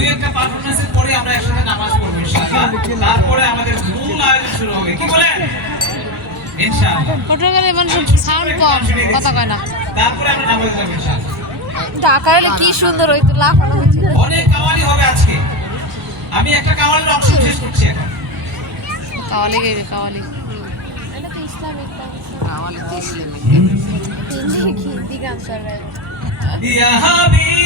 দুই একটা পারফরম্যান্সের পরে আমরা একসাথে নামাজ পড়বো ইনশাআল্লাহ। তারপরে আমাদের মূল আয়োজন শুরু হবে, কি বলেন? ইনশাআল্লাহ। ফটোগ্রাফি মানুষ সাউন্ড কম, কথা কয় না। তারপরে আমরা নামাজ যাব ইনশাআল্লাহ। ঢাকা হলে কি সুন্দর হইতো, লাফানো হইতো। অনেক কাওয়ালি হবে আজকে। আমি একটা কাওয়ালির অংশ শেষ করছি এখন। কাওয়ালি গাইবে, কাওয়ালি। এটা তো ইসলামিক কাওয়ালি তো ইসলামিক। হিন্দি গান চলে। ইয়া হাবিব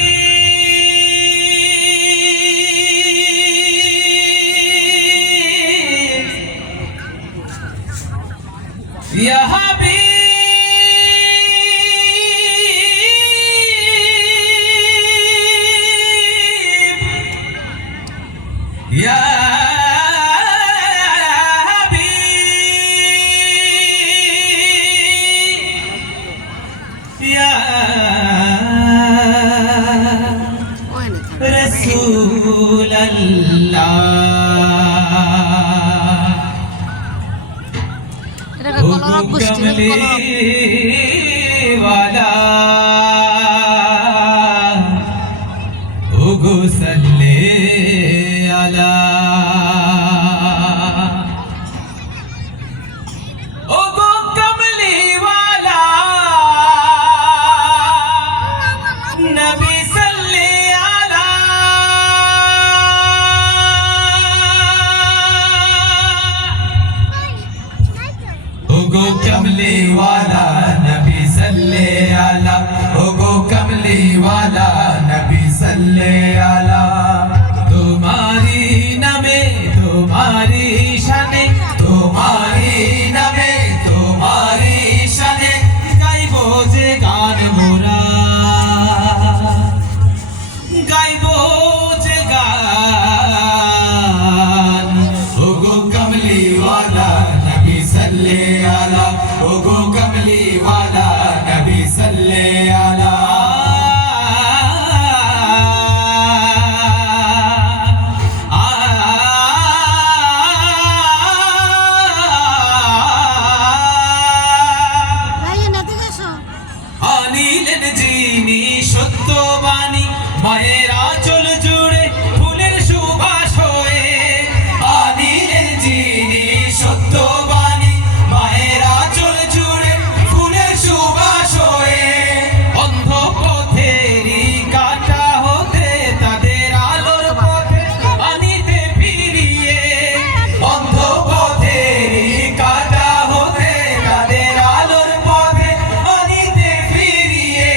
ইয়া হাবিব ইয়া رسول الله कमली वाला उगो सल्ले अला उगो कमली वाला नबी सल्ले अला उगो कमली वाला नबी सल्ले अला उगो कमली वाला नबी सल्ले अला तुम्हारी नमे तुम्हारी शाने तुम्हारी नमे तुम्हारी शाने गाइबो जे गान मोरा गाइबो जे गान उगो कमली वाला नबी सल्ले अला उगो कमली वाला नबी सल्ले अला আনিলেন যিনি সত্যবাণী মায়ের আঁচল জুড়ে ফুলের সুবাস হয়ে আনিলেন যিনি সত্যবাণী মায়ের আঁচল জুড়ে ফুলের সুবাস হয়ে অন্ধ পথেরই কাঁটা হতে তাদের আলোর পথে আনিতে ফিরিয়ে অন্ধ পথেরই কাঁটা হতে তাদের আলোর পথে আনিতে ফিরিয়ে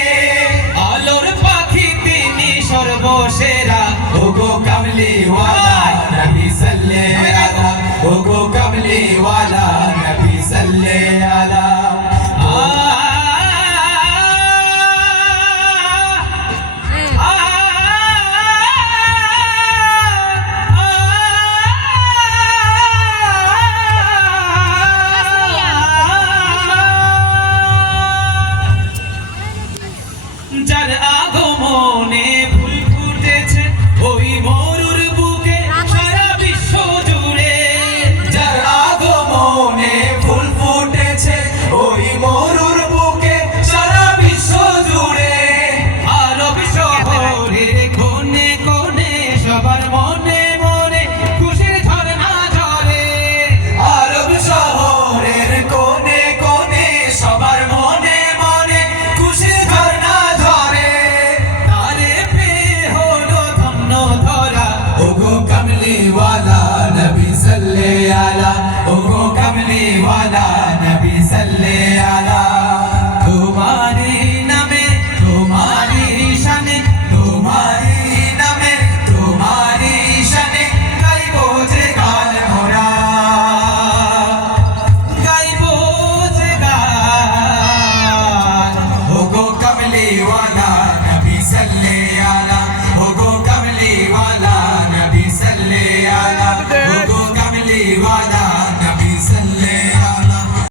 আলোর পাখি তিনি সর্বসেরা ওগো কামলি ওয়ালা নবী সাল্লে